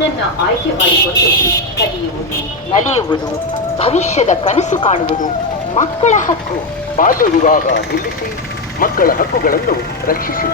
ಒಂದನ್ನ ಆಯ್ಕೆ ಮಾಡಿಕೊಂಡು ಕಲಿಯುವುದು, ನಲಿಯುವುದು, ಭವಿಷ್ಯದ ಕನಸು ಕಾಣುವುದು ಮಕ್ಕಳ ಹಕ್ಕು. ಬಾಲ್ಯ ವಿವಾಹ ನಿಲ್ಲಿಸಿ ಮಕ್ಕಳ ಹಕ್ಕುಗಳನ್ನು ರಕ್ಷಿಸಿ.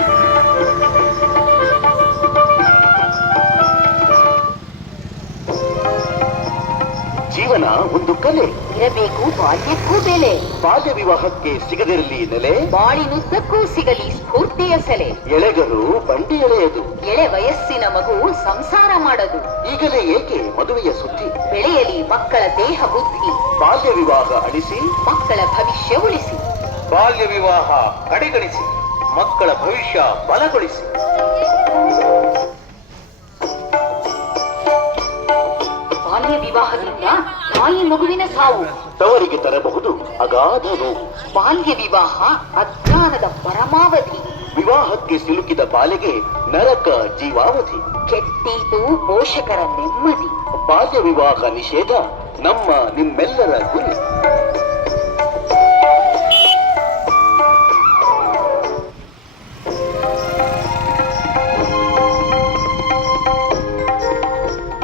ಜೀವನ ಒಂದು ಕಲೆ, ಇರಬೇಕು ಬಾಲ್ಯಕ್ಕೂ ಬೆಲೆ. ಬಾಲ್ಯ ವಿವಾಹಕ್ಕೆ ಸಿಗದಿರಲಿ ನೆಲೆ, ಬಾಳಿನುದ್ದಕ್ಕೂ ಸಿಗಲಿ ಸ್ಫೂರ್ತಿಯ ಸೆಲೆ. ಎಳೆಗರು ಬಂಡಿ ಎಳೆಯದು, ಎಳೆ ವಯಸ್ಸಿನ ಮಗು ಸಂಸಾರ ಮಾಡದು. ಈಗಲೇ ಏಕೆ ಮದುವೆಯ ಸುದ್ದಿ, ಬೆಳೆಯಲಿ ಮಕ್ಕಳ ದೇಹ ಬುದ್ಧಿ. ಬಾಲ್ಯ ವಿವಾಹ ಅಳಿಸಿ ಮಕ್ಕಳ ಭವಿಷ್ಯ ಉಳಿಸಿ. ಬಾಲ್ಯ ವಿವಾಹ ಕಡೆಗಣಿಸಿ ಮಕ್ಕಳ ಭವಿಷ್ಯ ಬಲಗೊಳಿಸಿ. ಬಾಲ್ಯ ವಿವಾಹದಿಂದ ತಾಯಿ ಮಗುವಿನ ಸಾವು, ತವರಿಗೆ ತರಬಹುದು ಅಗಾಧ ನೋವು. ಬಾಲ್ಯ ವಿವಾಹ ಅಜ್ಞಾನದ ಪರಮಾವಧಿ. ವಿವಾಹಕ್ಕೆ ಸಿಲುಕಿದ ಬಾಲೆಗೆ ನರಕ ಜೀವಾವಧಿ. ಕೆಟ್ಟೀತು ಪೋಷಕರ ನೆಮ್ಮದಿ. ಬಾಲ್ಯ ವಿವಾಹ ನಿಷೇಧ ನಮ್ಮ ನಿಮ್ಮೆಲ್ಲರ ಗುರಿ.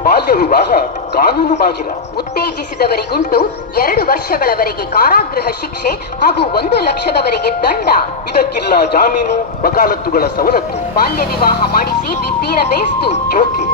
ಬಾಲ್ಯ ವಿವಾಹ ಕಾನೂನು ಬಾಹಿರ. ಉತ್ತೇಜಿಸಿದವರಿಗುಂಟು 2 ವರ್ಷಗಳವರೆಗೆ ಕಾರಾಗೃಹ ಶಿಕ್ಷೆ ಹಾಗೂ 1 ಲಕ್ಷದವರೆಗೆ ದಂಡ. ಇದಕ್ಕಿಲ್ಲ ಜಾಮೀನು, ವಕಾಲತ್ತುಗಳ ಸವಲತ್ತು. ಬಾಲ್ಯ ವಿವಾಹ ಮಾಡಿಸಿ ಬಿದ್ದೀರ ಬೇಸ್ತು. ಜೋಕೆ